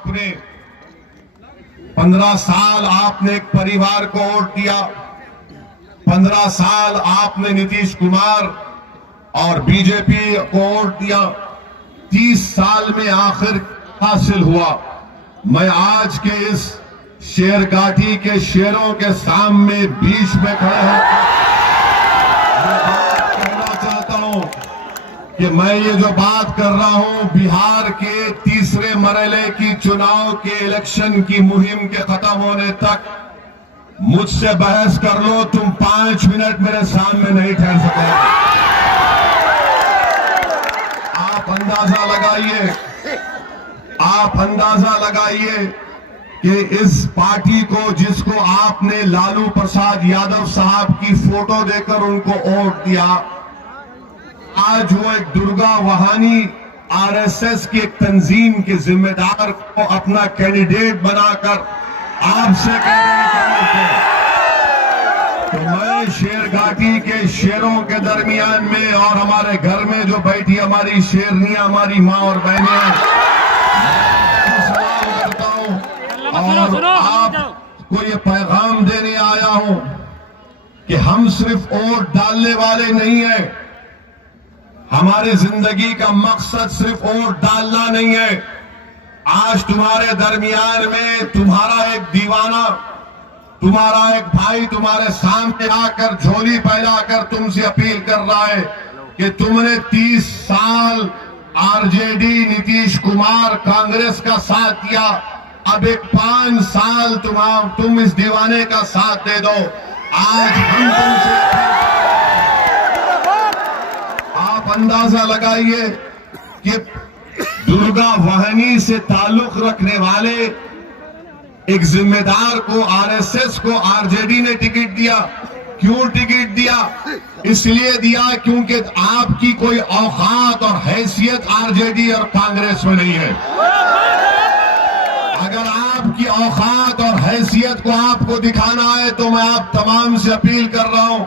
आपने 15 साल आपने एक परिवार को वोट दिया, 15 साल आपने नीतीश कुमार और बीजेपी को वोट दिया। 30 साल में आखिर हासिल हुआ। मैं आज के इस शेरगाटी के शेरों के सामने बीच में खड़ा होकर कहना चाहता हूं कि मैं ये जो बात कर रहा हूं बिहार के तीसरे मरहले की चुनाव के इलेक्शन की मुहिम के खत्म होने तक मुझसे बहस कर लो, तुम 5 मिनट मेरे सामने नहीं ठहर सकोगे। आप अंदाजा लगाइए कि इस पार्टी को, जिसको आपने लालू प्रसाद यादव साहब की फोटो देकर उनको वोट दिया, आज वो एक दुर्गा वहानी आरएसएस की एक तंजीम के जिम्मेदार को अपना कैंडिडेट बनाकर आपसे कह रहे हैं। तो मैं शेरघाटी के शेरों के दरमियान में और हमारे घर में जो बैठी हमारी शेरनियां, हमारी मां और बहनें, सवाल करता हूं और आपको ये पैगाम देने आया हूं कि हम सिर्फ वोट डालने वाले नहीं हैं। हमारी जिंदगी का मकसद सिर्फ वोट डालना नहीं है। आज तुम्हारे दरमियान में तुम्हारा एक दीवाना, तुम्हारा एक भाई तुम्हारे सामने आकर झोली फैलाकर तुमसे अपील कर रहा है कि तुमने 30 साल आरजेडी नीतीश कुमार कांग्रेस का साथ दिया, अब एक 5 साल तुम इस दीवाने का साथ दे दो। आज हम तुमसे, आप अंदाजा लगाइए कि दुर्गा वहानी से ताल्लुक रखने वाले एक जिम्मेदार को, आरएसएस को आरजेडी ने टिकट दिया। क्यों टिकट दिया? इसलिए दिया क्योंकि आपकी कोई औकात और हैसियत आरजेडी और कांग्रेस में नहीं है। अगर आपकी औकात और हैसियत को आपको दिखाना है तो मैं आप तमाम से अपील कर रहा हूं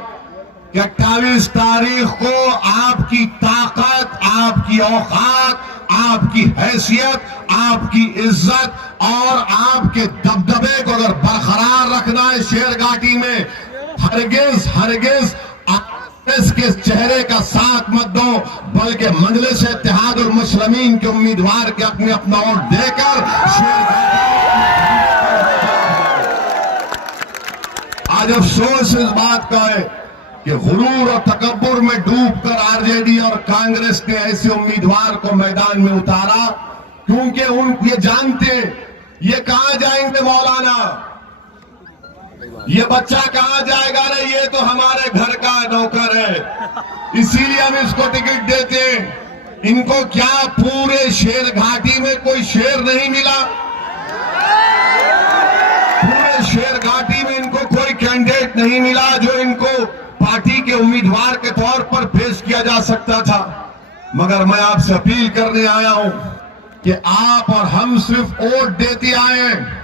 कि 28 तारीख को आपकी ताकत, आपकी औकात, आपकी हैसियत, आपकी इज्जत और आपके दबदबे को अगर बरकरार रखना है शेरघाटी में, हरगिज कांग्रेस के चेहरे का साथ मत दो, बल्कि मजलिस इत्तेहादुल मुस्लिमीन के उम्मीदवार के अपना वोट देकर आज अफसोस इस बात का है कि गुरूर और तकब्बुर में डूबकर आरजेडी और कांग्रेस ने ऐसे उम्मीदवार को मैदान में उतारा, क्योंकि ये जानते ये कहां जाएंगे मौलाना, ये बच्चा कहां जाएगा? रे ये तो हमारे घर का नौकर है, इसीलिए हम इसको टिकट देते हैं। इनको क्या पूरे शेरघाटी में कोई शेर नहीं मिला? पूरे शेरघाटी में इनको कोई कैंडिडेट नहीं मिला जो इनको पार्टी के उम्मीदवार के तौर पर पेश किया जा सकता था। मगर मैं आपसे अपील करने आया हूं कि आप और हम सिर्फ वोट देते आए हैं।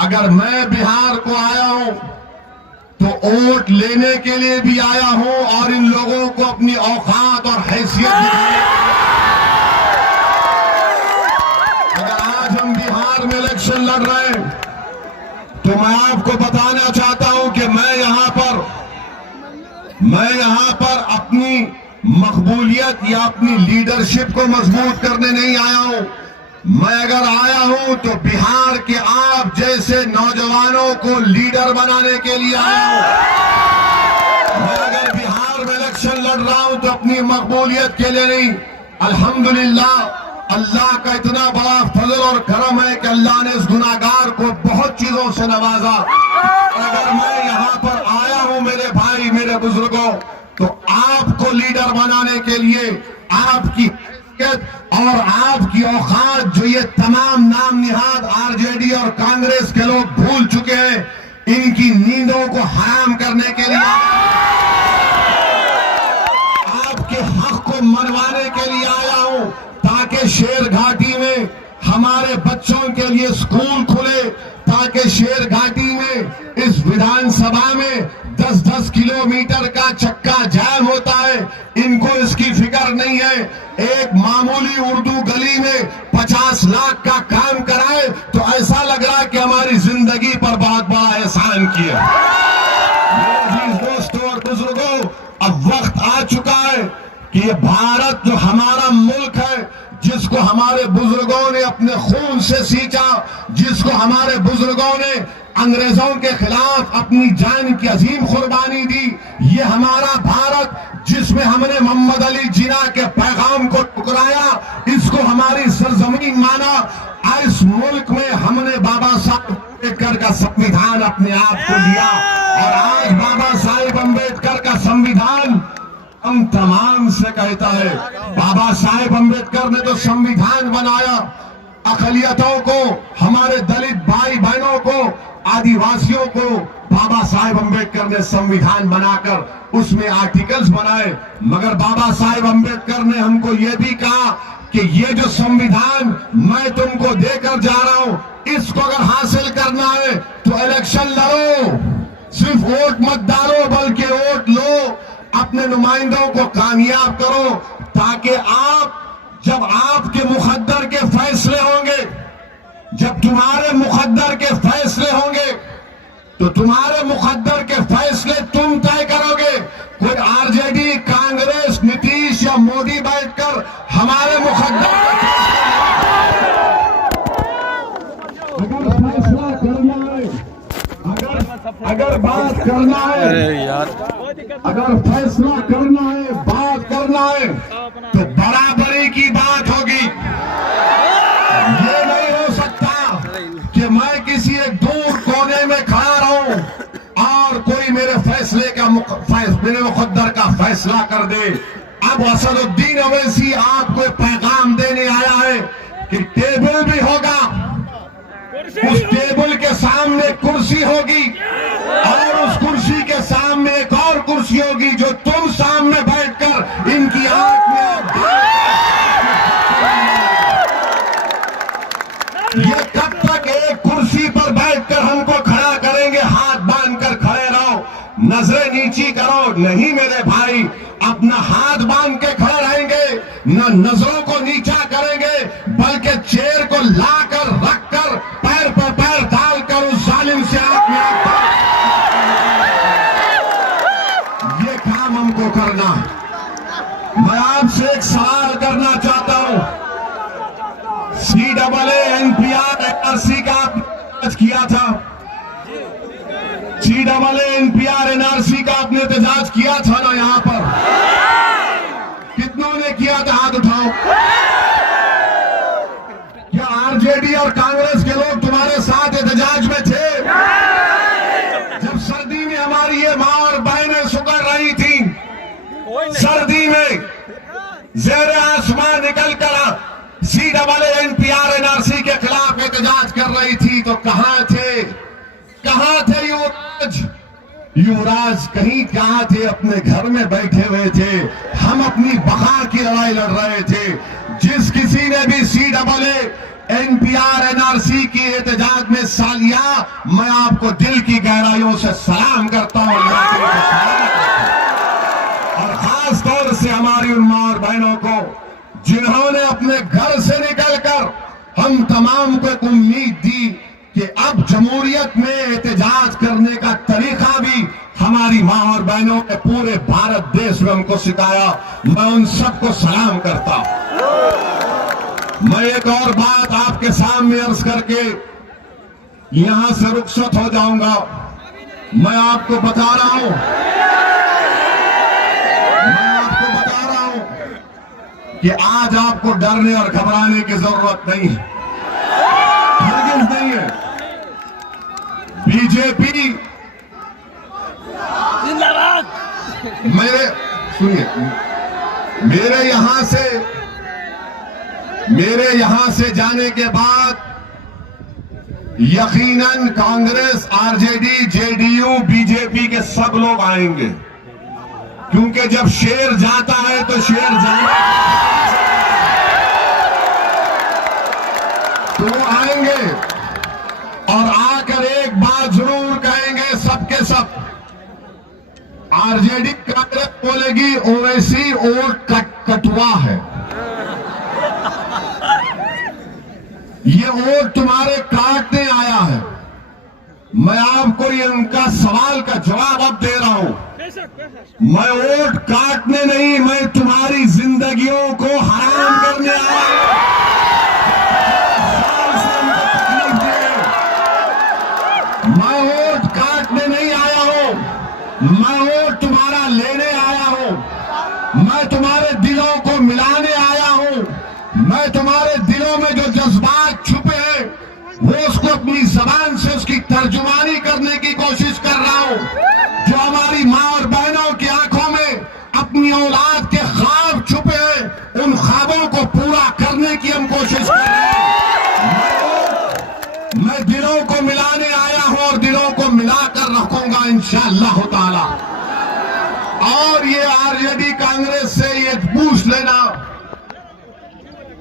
अगर मैं बिहार को आया हूं तो वोट लेने के लिए भी आया हूं और इन लोगों को अपनी औकात और हैसियत दिखाने। अगर आज हम बिहार में इलेक्शन लड़ रहे हैं तो मैं आपको बताना चाहता हूं कि मैं यहां पर अपनी मकबूलियत या अपनी लीडरशिप को मजबूत करने नहीं आया हूं। मैं अगर आया हूं तो बिहार के आप जैसे नौजवानों को लीडर बनाने के लिए आया हूं। मैं अगर बिहार में इलेक्शन लड़ रहा हूं तो अपनी मकबूलियत के लिए नहीं। अल्हम्दुलिल्लाह, अल्लाह का इतना बड़ा फजल और करम है कि अल्लाह ने इस गुनाहगार को बहुत चीजों से नवाजा। अगर मैं यहां पर आया हूं मेरे भाई, मेरे बुजुर्गों, तो आपको लीडर बनाने के लिए आपकी और आपकी औकात जो ये तमाम नाम निहाद आरजेडी और कांग्रेस के लोग भूल चुके हैं, इनकी नींदों को हराम करने के लिए, आपके हक को मनवाने के लिए आया हूं, ताकि शेरघाटी में हमारे बच्चों के लिए स्कूल खुले, ताकि शेरघाटी में इस विधानसभा में 10-10 किलोमीटर का चक्का जाम होता है, इनको इसकी फिक्र नहीं है। एक मामूली उर्दू गली में 50 लाख का काम कराए बुजुर्गों, अब वक्त आ चुका है कि ये भारत जो हमारा मुल्क है, जिसको हमारे बुजुर्गों ने अपने खून से सींचा, जिसको हमारे बुजुर्गों ने अंग्रेजों के खिलाफ अपनी जान की अजीम कुर्बानी दी, ये हमारा भारत जिसमें हमने मोहम्मद अली जिन्ना के पैगाम को ठुकराया, इसको हमारी सरजमीन माना। इस मुल्क में हमने बाबा साहब अम्बेडकर का संविधान अपने आप को दिया, और आज बाबा साहेब अम्बेडकर का संविधान हम तमाम से कहता है। बाबा साहेब अम्बेडकर ने तो संविधान बनाया, अकलियतों को, हमारे दलित भाई बहनों को, आदिवासियों को बाबा साहेब अम्बेडकर ने संविधान बनाकर उसमें आर्टिकल्स बनाए, मगर बाबा साहेब अम्बेडकर ने हमको यह भी कहा कि ये जो संविधान मैं तुमको देकर जा रहा हूं, इसको अगर हासिल करना है तो इलेक्शन लड़ो, सिर्फ वोट मत डालो बल्कि वोट लो, अपने नुमाइंदों को कामयाब करो, ताकि आप जब आपके मुकद्दर के फैसले होंगे, जब तुम्हारे मुकद्दर के फैसले होंगे, तो तुम्हारे मुकद्दर के फैसले तुम तय करोगे। कोई आरजेडी, कांग्रेस, नीतीश या मोदी बैठकर हमारे मुकद्दर अगर फैसला करना है, अगर बात करना है, अगर फैसला करना है, बात करना है, तो बराबरी की बात होगी। ये नहीं हो सकता कि मैं किसी एक दूर कोने में खड़ा रहूं और कोई मेरे फैसले का मेरे मुकद्दर का फैसला कर दे। अब असदुद्दीन अवैसी आपको पैगाम देने आया है कि टेबल भी होगा, उस टेबल के सामने कुर्सी होगी, और उस कुर्सी के सामने एक और कुर्सी होगी जो तुम सामने बैठकर इनकी आंख में ये कब तक एक कुर्सी पर बैठकर हमको खड़ा करेंगे, हाथ बांधकर खड़े रहो, नजरें नीची करो? नहीं मेरे भाई, अपना हाथ बांध के खड़े रहेंगे, न नजरों को नीचा करेंगे, बल्कि चेयर को लाकर रखकर पैर पर पैर डालकर उस जालिम से आंख में आंख ये काम हमको करना है। मैं आपसे एक सवाल करना चाहता हूं, CAA-NPR NRC का आपने किया था, CAA-NPR NRC का आपने एहतजाज किया था ना यहां पर? कितनों ने किया था? हाथ उठाओ। क्या आरजेडी और कांग्रेस के लोग तुम्हारे साथ एहतजाज में थे? जब सर्दी में हमारी ये मां और बहनें सुकर रही थी, सर्दी में जेर आसमान निकल कर CAA-NPR NRC के खिलाफ एहतजाज कर रही थी, तो कहां थे? कहां थे युवराज? युवराज कहीं कहां थे? अपने घर में बैठे हुए थे। हम अपनी बका की लड़ाई लड़ रहे थे। जिस किसी ने भी CAA-NPR NRC की एहतजाज में हिस्सा लिया, मैं आपको दिल की गहराइयों से सलाम करता हूं, और खास तौर से हमारी उन मां और बहनों को जिन्होंने अपने घर से निकलकर हम तमाम को एक उम्मीद दी कि अब जमहूरियत में एहतजाज करने का तरीका भी हमारी मां और बहनों ने पूरे भारत देश में हमको सिखाया। मैं उन सबको सलाम करता हूं। मैं एक और बात आपके सामने अर्ज करके यहां से रुखसत हो जाऊंगा। मैं आपको बता रहा हूं, कि आज आपको डरने और घबराने की जरूरत नहीं है, हरगिज़ नहीं है। बीजेपी जिंदाबाद। सुनिए, मेरे यहां से जाने के बाद यकीनन कांग्रेस, आरजेडी, जेडीयू, बीजेपी के सब लोग आएंगे, क्योंकि जब शेर जाता है तो शेर तो वो आएंगे और आकर एक बात जरूर कहेंगे, सबके सब। आरजेडी कांग्रेस बोलेगी ओवैसी वोट कटुआ है, ये वोट तुम्हारे काटने आया है। मैं आपको ये उनका सवाल का जवाब अब दे रहा हूं। मैं वोट काटने नहीं, मैं तुम्हारी जिंदगियों को हराम करने आया हूं। मैं वोट काटने नहीं आया हूं, मैं वोट तुम्हारा लेने आया हूं। मैं तुम्हारे दिलों को मिलाने आया हूं। मैं तुम्हारे दिलों में जो जज्बात छुपे हैं वो उसको अपनी जबान से उसकी तर्जुमानी करने की कोशिश कर रहा हूं। जो हमारी मां और बहनों की आंखों में अपनी औलाद के ख्वाब छुपे हैं, उन ख्वाबों को पूरा करने की हम कोशिश कर रहे हैं। मैं दिलों को मिलाने आया हूं और दिलों को मिलाकर रखूंगा इंशाअल्लाह ताला। और ये आरजेडी कांग्रेस से ये पूछ लेना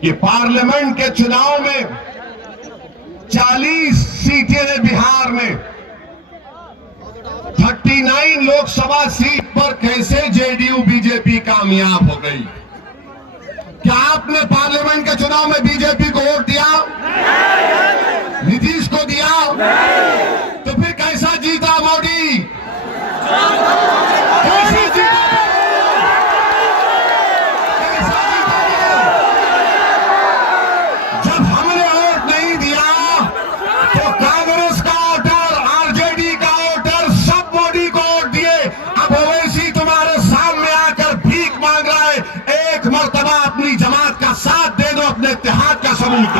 कि पार्लियामेंट के चुनाव में 40 सीटें हैं बिहार में, 39 लोकसभा सीट पर कैसे जेडीयू बीजेपी कामयाब हो गई? क्या आपने पार्लियामेंट के चुनाव में बीजेपी को वोट दिया? नीतीश को दिया? तो फिर कैसा जीता मोदी? कैसे जीता? जब हमने वोट नहीं दिया तो कांग्रेस का वोटर, आरजेडी का वोटर सब मोदी को वोट दिए। अब ओवैसी तुम्हारे सामने आकर भीख मांग रहा है। एक मर्तबा अपनी जमात का साथ दे दो, अपने इत्तेहाद का सबूत दो।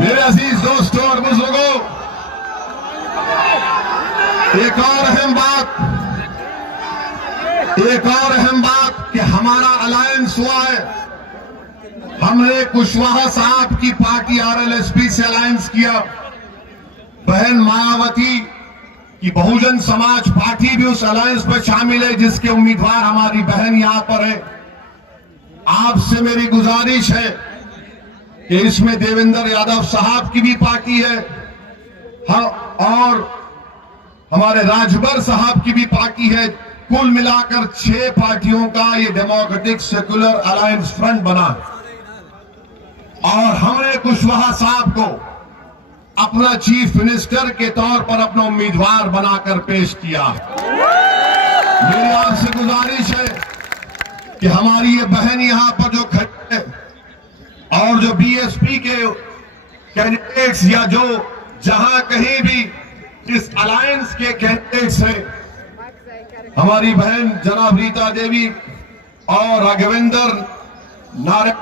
मेरे अजीज दोस्तों और बुजुर्गों, एक और अहम बात कि हमारा अलायंस हुआ है। हमने कुशवाहा साहब की पार्टी आरएलएसपी से अलायंस किया। बहन मायावती की बहुजन समाज पार्टी भी उस अलायंस में शामिल है, जिसके उम्मीदवार हमारी बहन यहां पर है। आपसे मेरी गुजारिश है कि इसमें देवेंद्र यादव साहब की भी पार्टी है, हाँ, और हमारे राजभर साहब की भी पार्टी है। कुल मिलाकर 6 पार्टियों का ये डेमोक्रेटिक सेक्युलर अलायंस फ्रंट बना है। और हमने कुशवाहा साहब को अपना चीफ मिनिस्टर के तौर पर अपना उम्मीदवार बनाकर पेश किया। मेरी आपसे गुजारिश है कि हमारी ये बहन यहां पर जो खड़ी है और जो बीएसपी के कैंडिडेट्स या जो जहां कहीं भी इस अलायंस के कैंडिडेट्स हैं, हमारी बहन जनाब रीता देवी और राघवेंद्र नारायण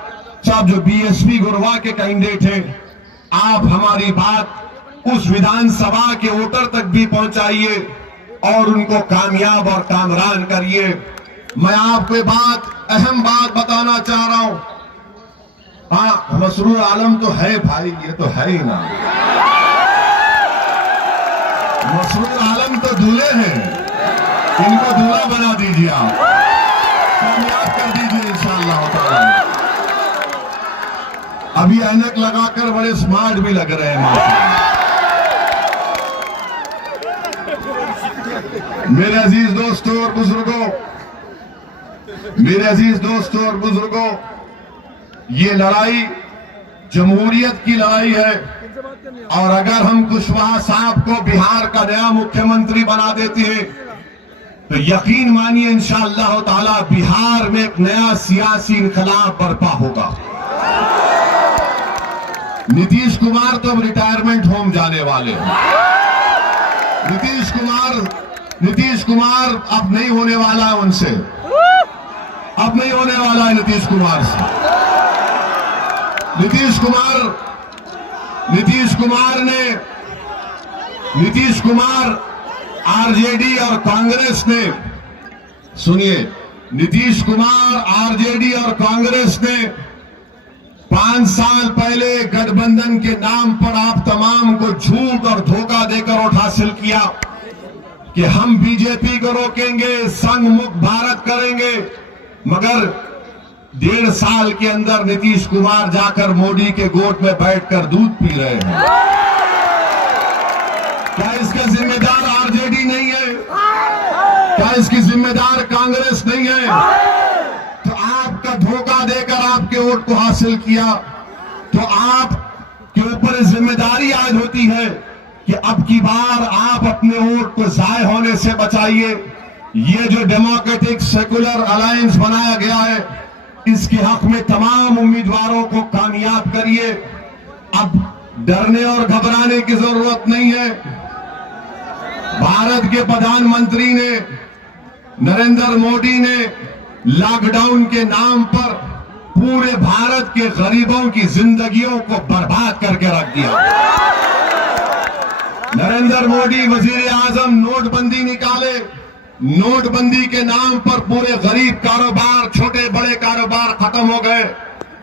साहब जो बीएसपी गुरवा के कैंडिडेट हैं, आप हमारी बात उस विधानसभा के वोटर तक भी पहुंचाइए और उनको कामयाब और कामरान करिए। मैं आपको अहम बात बताना चाह रहा हूं। हाँ, मसरूर आलम तो है भाई, ये तो है ही ना। मसरूर आलम तो दूल्हे हैं, इनको दूल्हा बना दीजिए, आप कामयाब कर दीजिए इंशाअल्लाह ताला। अभी ऐनक लगाकर बड़े स्मार्ट भी लग रहे हैं मेरे अजीज दोस्तों और बुजुर्गों, ये लड़ाई जमहूरियत की लड़ाई है। और अगर हम कुशवाहा साहब को बिहार का नया मुख्यमंत्री बना देते हैं तो यकीन मानिए इंशाअल्लाह ताला बिहार में एक नया सियासी इनकलाब बर्पा होगा। नीतीश कुमार तो अब रिटायरमेंट होम जाने वाले हैं। नीतीश कुमार अब नहीं होने वाला है उनसे, अब नहीं होने वाला है नीतीश कुमार से। नीतीश कुमार आरजेडी और कांग्रेस ने, सुनिए, नीतीश कुमार आरजेडी और कांग्रेस ने 5 साल पहले गठबंधन के नाम पर आप तमाम को झूठ और धोखा देकर वोट हासिल किया कि हम बीजेपी को रोकेंगे, संघ मुक्त भारत करेंगे। मगर 1.5 साल के अंदर नीतीश कुमार जाकर मोदी के गोद में बैठकर दूध पी रहे हैं। क्या इसका जिम्मेदार आरजेडी नहीं है? क्या इसकी जिम्मेदार कांग्रेस नहीं है? तो आपका धोखा देकर आपके वोट को हासिल किया, तो आप के ऊपर जिम्मेदारी आज होती है कि अब की बार आप अपने वोट को जाय होने से बचाइए। ये जो डेमोक्रेटिक सेकुलर अलायंस बनाया गया है, इसके हक में तमाम उम्मीदवारों को कामयाब करिए। अब डरने और घबराने की जरूरत नहीं है। भारत के प्रधानमंत्री ने, नरेंद्र मोदी ने लॉकडाउन के नाम पर पूरे भारत के गरीबों की जिंदगियों को बर्बाद करके रख दिया। नरेंद्र मोदी वजीर आजम नोटबंदी निकाले, नोटबंदी के नाम पर पूरे गरीब कारोबार, छोटे बड़े कारोबार खत्म हो गए।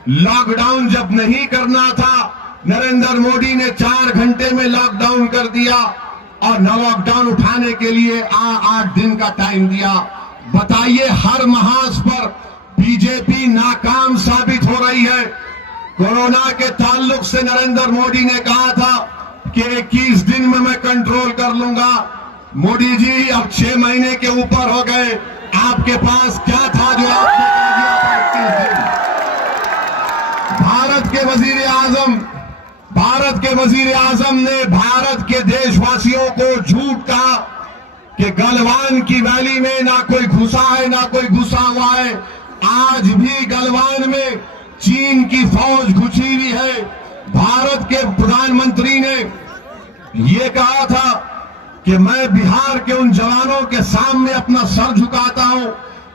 लॉकडाउन जब नहीं करना था, नरेंद्र मोदी ने 4 घंटे में लॉकडाउन कर दिया और लॉकडाउन उठाने के लिए 8 दिन का टाइम दिया। बताइए, हर महाज पर बीजेपी नाकाम साबित हो रही है। कोरोना के ताल्लुक से नरेंद्र मोदी ने कहा था कि 21 दिन में मैं कंट्रोल कर लूंगा। मोदी जी, अब 6 महीने के ऊपर हो गए, आपके पास क्या था जो आपने कह दिया था 21 दिन? भारत के वजीर आजम ने भारत के देशवासियों को झूठ कहा कि गलवान की वैली में ना कोई घुसा है ना कोई घुसा हुआ है। आज भी गलवान में चीन की फौज घुसी हुई है। भारत के प्रधानमंत्री ने यह कहा था कि मैं बिहार के उन जवानों के सामने अपना सर झुकाता हूं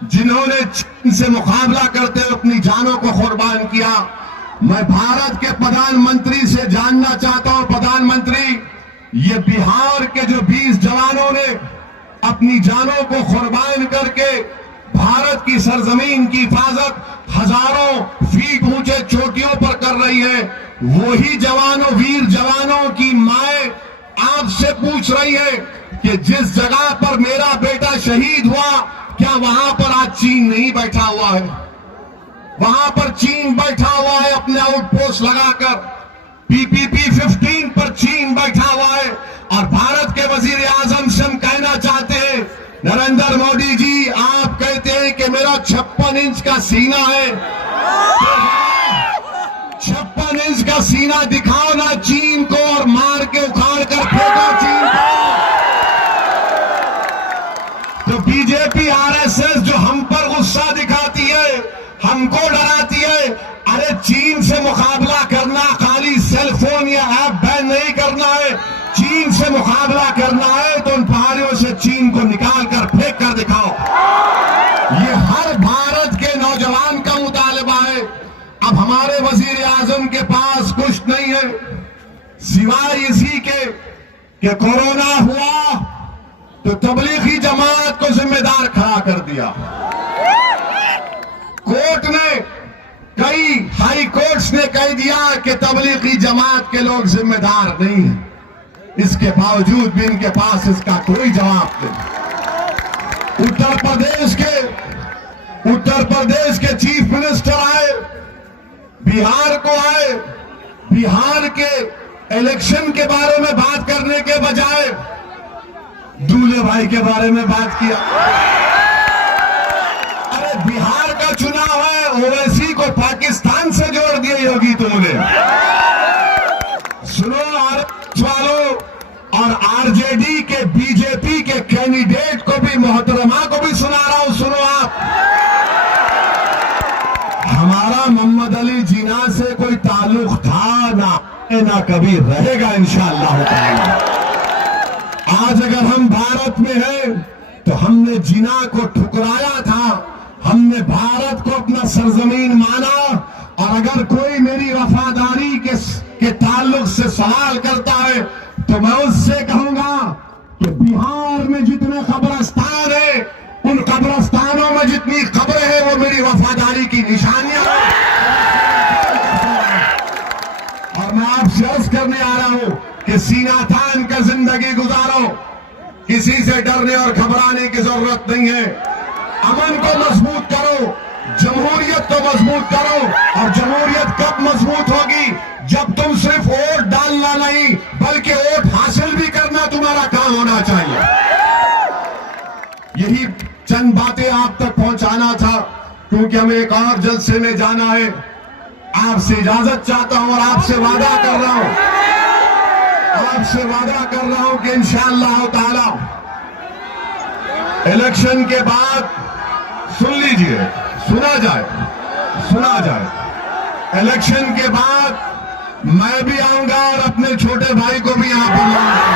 जिन्होंने चीन से मुकाबला करते हुए अपनी जानों को कुर्बान किया। मैं भारत के प्रधानमंत्री से जानना चाहता हूं, प्रधानमंत्री, ये बिहार के जो 20 जवानों ने अपनी जानों को कुर्बान करके भारत की सरजमीन की हिफाजत हजारों फीट ऊंचे चोटियों पर कर रही है, वही जवानों, वीर जवानों की माए आपसे पूछ रही है कि जिस जगह पर मेरा बेटा शहीद हुआ, क्या वहां पर आज चीन नहीं बैठा हुआ है? वहां पर चीन बैठा हुआ है अपने आउटपोस्ट लगाकर। PPP 15 पर चीन बैठा हुआ है। और भारत के वजीर आजम से हम कहना चाहते हैं, नरेंद्र मोदी जी, आप कहते हैं कि मेरा 56 इंच का सीना है, 56 इंच का सीना दिखाओ ना चीन को और मार के उखाड़ कर फेंको चीन को। तो बीजेपी RSS जो हम पर गुस्सा दिखाती है, हमको डराती है, अरे चीन से मुकाबला करना खाली सेलफोन या ऐप बैन नहीं करना है, चीन से मुकाबला करना है तो उन पहाड़ियों से चीन को निकाल कर फेंक कर दिखाओ। ये हर भारत के नौजवान का मुतालबा है। अब हमारे वजीर आजम के पास कुछ नहीं है सिवाय इसी के कि कोरोना हुआ तो तबलीगी जमात को जिम्मेदार खड़ा कर दिया। कोर्ट ने, कई हाई कोर्ट्स ने कह दिया कि तबलीगी जमात के लोग जिम्मेदार नहीं हैं। इसके बावजूद भी इनके पास इसका कोई जवाब नहीं। उत्तर प्रदेश के चीफ मिनिस्टर आए, बिहार को आए, बिहार के इलेक्शन के बारे में बात करने के बजाय दूल्हे भाई के बारे में बात किया। अरे बिहार का चुनाव है, ओवैसी को पाकिस्तान से जोड़ दिया योगी तुमने। सुनो आरएस वालों और आरजेडी के, बीजेपी के कैंडिडेट को भी, मोहतरमा को भी सुना रहा हूं, सुनो आप। हमारा मोहम्मद अली जिन्ना से कोई ताल्लुक था ना कभी रहेगा इंशाअल्लाह ताला। आज अगर हम भारत में हैं तो हमने जिन्ना को ठुकराया था, हमने भारत को अपना सरजमीन माना। और अगर कोई मेरी वफादारी के ताल्लुक से सवाल करता है तो मैं उससे कहूंगा कि बिहार में जितने कब्रिस्तान है, उन कब्रिस्तानों में जितनी कब्रें हैं, वो मेरी वफादारी की निशानियां हैं। और मैं आपसे अर्ज करने आ रहा हूं कि सीना तान कर जिंदगी गुजारो, किसी से डरने और घबराने की जरूरत नहीं है। अमन को मजबूत करो, जमहूरियत को मजबूत करो। और जमहूरियत कब मजबूत होगी? जब तुम सिर्फ वोट डालना नहीं बल्कि वोट हासिल भी करना तुम्हारा काम होना चाहिए। यही चंद बातें आप तक पहुंचाना था, क्योंकि हमें एक और जलसे में जाना है। आपसे इजाजत चाहता हूं और आपसे वादा कर रहा हूं, कि इंशाअल्लाह ताला इलेक्शन के बाद, सुन लीजिए, सुना जाए, इलेक्शन के बाद मैं भी आऊंगा और अपने छोटे भाई को भी यहां पर लाऊंगा।